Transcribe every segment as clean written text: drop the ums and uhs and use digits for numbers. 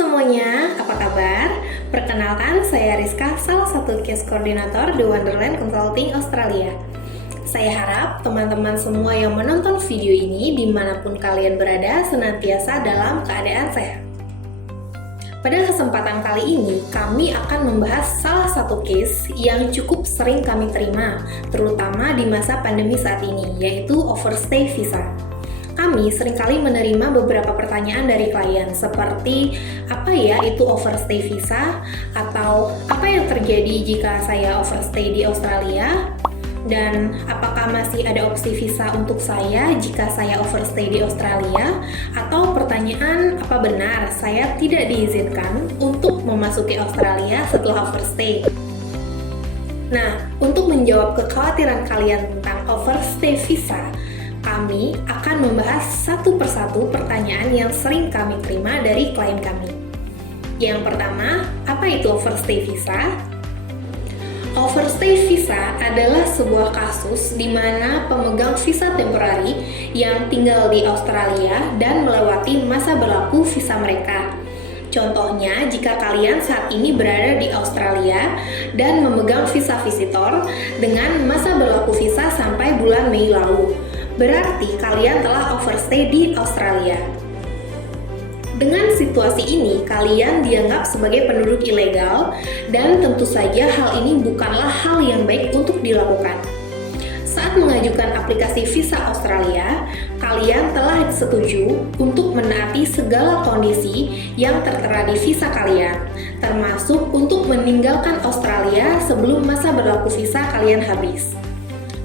semuanya, apa kabar? Perkenalkan, saya Rizka, salah satu case koordinator di Wonderland Consulting Australia. Saya harap teman-teman semua yang menonton video ini dimanapun kalian berada senantiasa dalam keadaan sehat. Pada kesempatan kali ini, kami akan membahas salah satu case yang cukup sering kami terima, terutama di masa pandemi saat ini, yaitu overstay visa. Kami seringkali menerima beberapa pertanyaan dari klien seperti apa ya itu overstay visa, atau apa yang terjadi jika saya overstay di Australia, dan apakah masih ada opsi visa untuk saya jika saya overstay di Australia, atau pertanyaan apa benar saya tidak diizinkan untuk memasuki Australia setelah overstay. Nah, untuk menjawab kekhawatiran kalian tentang overstay visa, kami akan membahas satu persatu pertanyaan yang sering kami terima dari klien kami. Yang pertama, apa itu overstay visa? Overstay visa adalah sebuah kasus di mana pemegang visa temporari yang tinggal di Australia dan melewati masa berlaku visa mereka. Contohnya, jika kalian saat ini berada di Australia dan memegang visa visitor dengan masa berlaku visa sampai bulan Mei lalu, berarti kalian telah overstay di Australia. Dengan situasi ini, kalian dianggap sebagai penduduk ilegal dan tentu saja hal ini bukanlah hal yang baik untuk dilakukan. Saat mengajukan aplikasi visa Australia, kalian telah setuju untuk menaati segala kondisi yang tertera di visa kalian, termasuk untuk meninggalkan Australia sebelum masa berlaku visa kalian habis.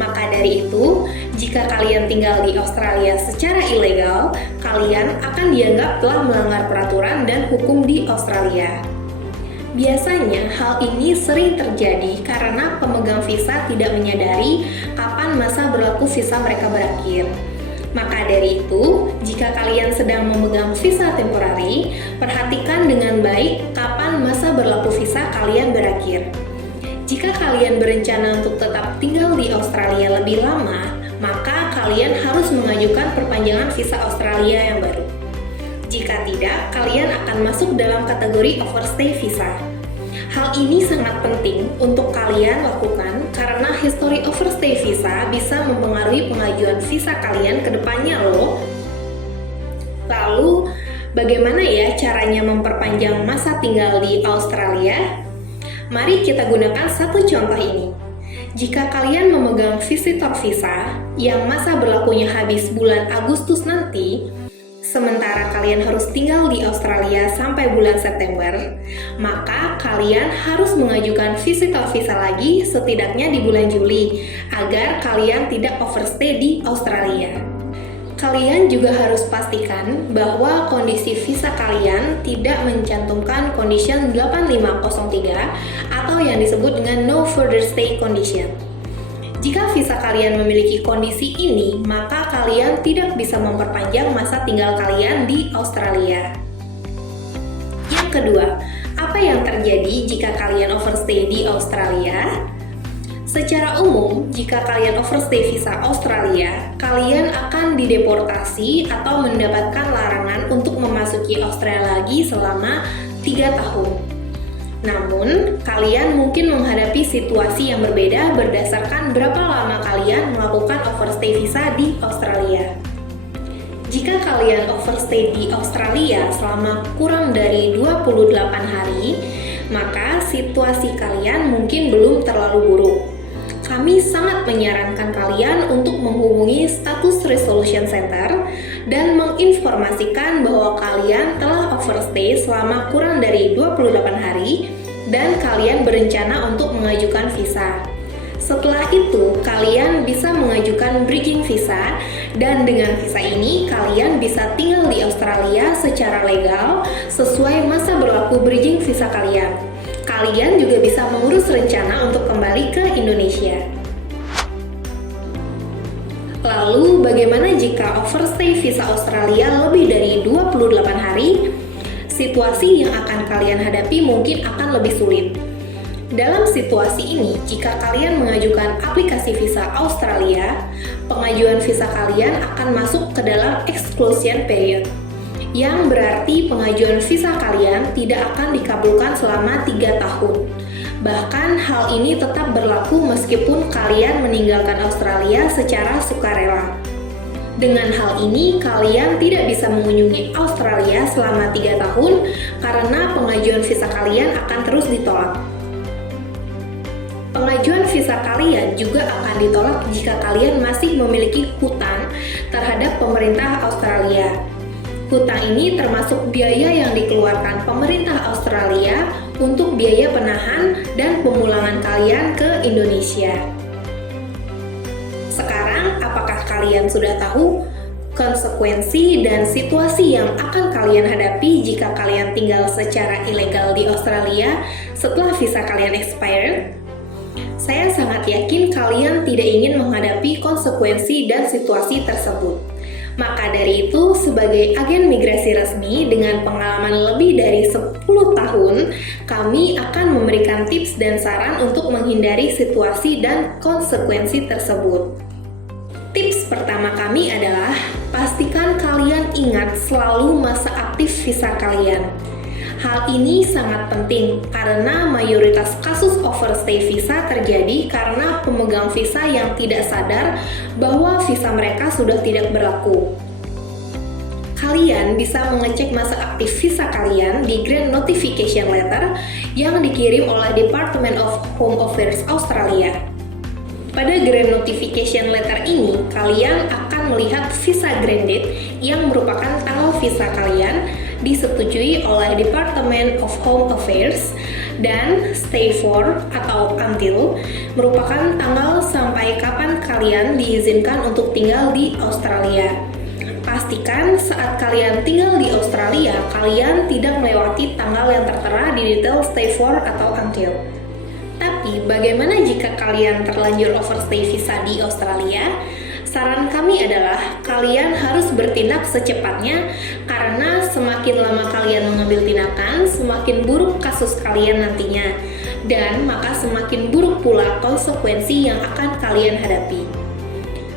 Maka dari itu, jika kalian tinggal di Australia secara ilegal, kalian akan dianggap telah melanggar peraturan dan hukum di Australia. Biasanya, hal ini sering terjadi karena pemegang visa tidak menyadari kapan masa berlaku visa mereka berakhir. Maka dari itu, jika kalian sedang memegang visa temporari, perhatikan dengan baik kapan masa berlaku visa kalian berakhir. Jika kalian berencana untuk tetap tinggal di Australia lebih lama, maka kalian harus mengajukan perpanjangan visa Australia yang baru. Jika tidak, kalian akan masuk dalam kategori overstay visa. Hal ini sangat penting untuk kalian lakukan karena histori overstay visa bisa mempengaruhi pengajuan visa kalian ke depannya loh. Lalu, bagaimana ya caranya memperpanjang masa tinggal di Australia? Mari kita gunakan satu contoh ini. Jika kalian memegang visitor visa yang masa berlakunya habis bulan Agustus nanti, sementara kalian harus tinggal di Australia sampai bulan September, maka kalian harus mengajukan visitor visa lagi setidaknya di bulan Juli agar kalian tidak overstay di Australia. Kalian juga harus pastikan bahwa kondisi visa kalian tidak mencantumkan condition 8503 atau yang disebut dengan no further stay condition. Jika visa kalian memiliki kondisi ini, maka kalian tidak bisa memperpanjang masa tinggal kalian di Australia. Yang kedua, apa yang terjadi jika kalian overstay di Australia? Secara umum, jika kalian overstay visa Australia, kalian akan dideportasi atau mendapatkan larangan untuk memasuki Australia lagi selama 3 tahun. Namun, kalian mungkin menghadapi situasi yang berbeda berdasarkan berapa lama kalian melakukan overstay visa di Australia. Jika kalian overstay di Australia selama kurang dari 28 hari, maka situasi kalian mungkin belum terlalu buruk. Kami sangat menyarankan kalian untuk menghubungi Status Resolution Center dan menginformasikan bahwa kalian telah overstay selama kurang dari 28 hari dan kalian berencana untuk mengajukan visa. Setelah itu, kalian bisa mengajukan bridging visa dan dengan visa ini kalian bisa tinggal di Australia secara legal sesuai masa berlaku bridging visa kalian. Kalian juga bisa mengurus rencana untuk kembali ke Indonesia. Lalu, bagaimana jika overstay visa Australia lebih dari 28 hari? Situasi yang akan kalian hadapi mungkin akan lebih sulit. Dalam situasi ini, jika kalian mengajukan aplikasi visa Australia, pengajuan visa kalian akan masuk ke dalam exclusion period. yang berarti pengajuan visa kalian tidak akan dikabulkan selama 3 tahun. Bahkan hal ini tetap berlaku meskipun kalian meninggalkan Australia secara sukarela. Dengan hal ini, kalian tidak bisa mengunjungi Australia selama 3 tahun karena pengajuan visa kalian akan terus ditolak. Pengajuan visa kalian juga akan ditolak jika kalian masih memiliki hutang terhadap pemerintah Australia. Hutang ini termasuk biaya yang dikeluarkan pemerintah Australia untuk biaya penahan dan pemulangan kalian ke Indonesia. Sekarang, apakah kalian sudah tahu konsekuensi dan situasi yang akan kalian hadapi jika kalian tinggal secara ilegal di Australia setelah visa kalian expired? Saya sangat yakin kalian tidak ingin menghadapi konsekuensi dan situasi tersebut. Maka dari itu, sebagai agen migrasi resmi dengan pengalaman lebih dari 10 tahun, kami akan memberikan tips dan saran untuk menghindari situasi dan konsekuensi tersebut. Tips pertama kami adalah, pastikan kalian ingat selalu masa aktif visa kalian. Hal ini sangat penting karena mayoritas kasus overstay visa terjadi karena pemegang visa yang tidak sadar bahwa visa mereka sudah tidak berlaku. Kalian bisa mengecek masa aktif visa kalian di Grant Notification Letter yang dikirim oleh Department of Home Affairs Australia. Pada Grant Notification Letter ini, kalian akan melihat visa granted yang merupakan tanggal visa kalian disetujui oleh Department of Home Affairs, dan stay for atau until merupakan tanggal sampai kapan kalian diizinkan untuk tinggal di Australia. Pastikan saat kalian tinggal di Australia, kalian tidak melewati tanggal yang tertera di detail stay for atau until. Tapi, bagaimana jika kalian terlanjur overstay visa di Australia? Saran kami adalah kalian harus bertindak secepatnya karena semakin lama kalian mengambil tindakan, semakin buruk kasus kalian nantinya, dan maka semakin buruk pula konsekuensi yang akan kalian hadapi.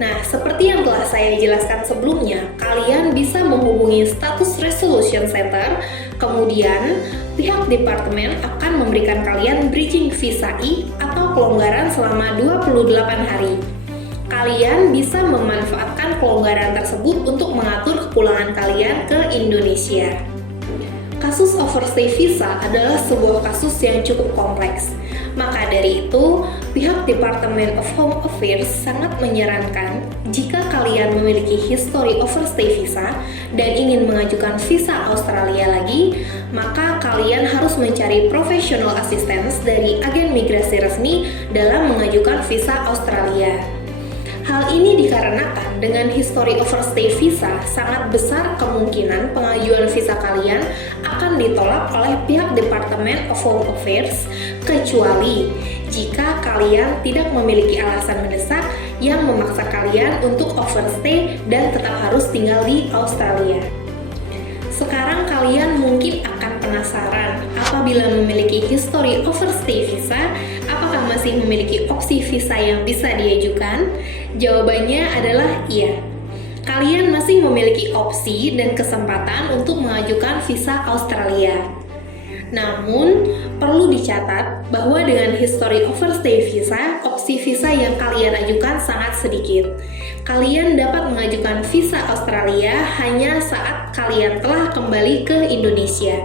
Nah, seperti yang telah saya jelaskan sebelumnya, kalian bisa menghubungi Status Resolution Center, kemudian pihak departemen akan memberikan kalian bridging visa I atau kelonggaran selama 28 hari. Kalian bisa memanfaatkan kelonggaran tersebut untuk mengatur kepulangan kalian ke Indonesia. Kasus overstay visa adalah sebuah kasus yang cukup kompleks. Maka dari itu, pihak Department of Home Affairs sangat menyarankan jika kalian memiliki history overstay visa dan ingin mengajukan visa Australia lagi, maka kalian harus mencari professional assistance dari agen migrasi resmi dalam mengajukan visa Australia. Hal ini dikarenakan dengan history overstay visa, sangat besar kemungkinan pengajuan visa kalian akan ditolak oleh pihak Department of Home Affairs, kecuali jika kalian tidak memiliki alasan mendesak yang memaksa kalian untuk overstay dan tetap harus tinggal di Australia. Sekarang kalian mungkin akan penasaran, apabila memiliki history overstay visa, apakah masih memiliki opsi visa yang bisa diajukan? Jawabannya adalah iya. Kalian masih memiliki opsi dan kesempatan untuk mengajukan visa Australia. Namun, perlu dicatat bahwa dengan history overstay visa, opsi visa yang kalian ajukan sangat sedikit. Kalian dapat mengajukan visa Australia hanya saat kalian telah kembali ke Indonesia.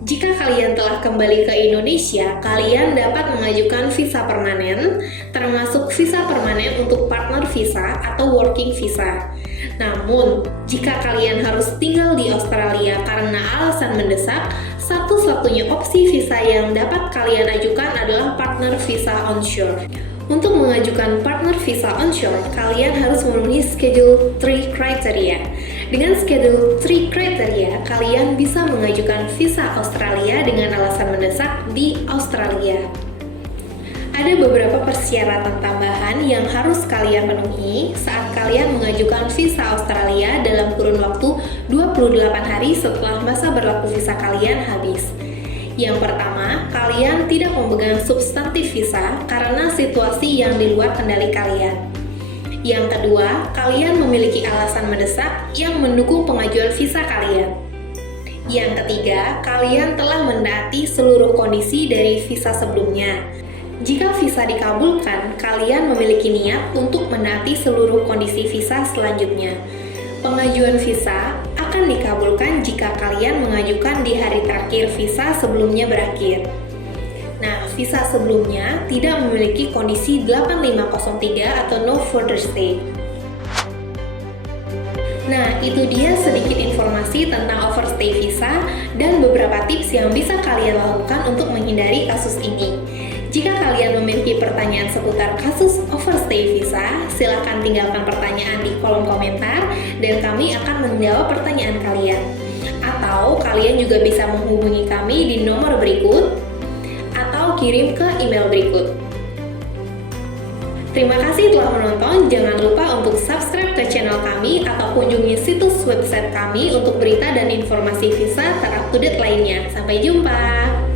Jika kalian telah kembali ke Indonesia, kalian dapat mengajukan visa permanen, termasuk visa permanen untuk partner visa atau working visa. Namun, jika kalian harus tinggal di Australia karena alasan mendesak, satu-satunya opsi visa yang dapat kalian ajukan adalah partner visa onshore. Untuk mengajukan partner visa onshore, kalian harus memenuhi Schedule 3 kriteria. Dengan Schedule 3 kriteria, kalian bisa mengajukan visa Australia dengan alasan mendesak di Australia. Ada beberapa persyaratan tambahan yang harus kalian penuhi saat kalian mengajukan visa Australia dalam kurun waktu 28 hari setelah masa berlaku visa kalian habis. Yang pertama, kalian tidak memegang substantif visa karena situasi yang di luar kendali kalian. Yang kedua, kalian memiliki alasan mendesak yang mendukung pengajuan visa kalian. Yang ketiga, kalian telah menaati seluruh kondisi dari visa sebelumnya. Jika visa dikabulkan, kalian memiliki niat untuk menaati seluruh kondisi visa selanjutnya. Pengajuan visa akan dikabulkan jika kalian mengajukan di hari terakhir visa sebelumnya berakhir. Nah, visa sebelumnya tidak memiliki kondisi 8503 atau no further stay. Nah, itu dia sedikit informasi tentang overstay visa dan beberapa tips yang bisa kalian lakukan untuk menghindari kasus ini. Jika kalian memiliki pertanyaan seputar kasus overstay visa, silakan tinggalkan pertanyaan di kolom komentar dan kami akan menjawab pertanyaan kalian. Atau kalian juga bisa menghubungi kami di nomor berikut atau kirim ke email berikut. Terima kasih telah menonton. Jangan lupa untuk subscribe ke channel kami atau kunjungi situs website kami untuk berita dan informasi visa ter-up-to-date lainnya. Sampai jumpa!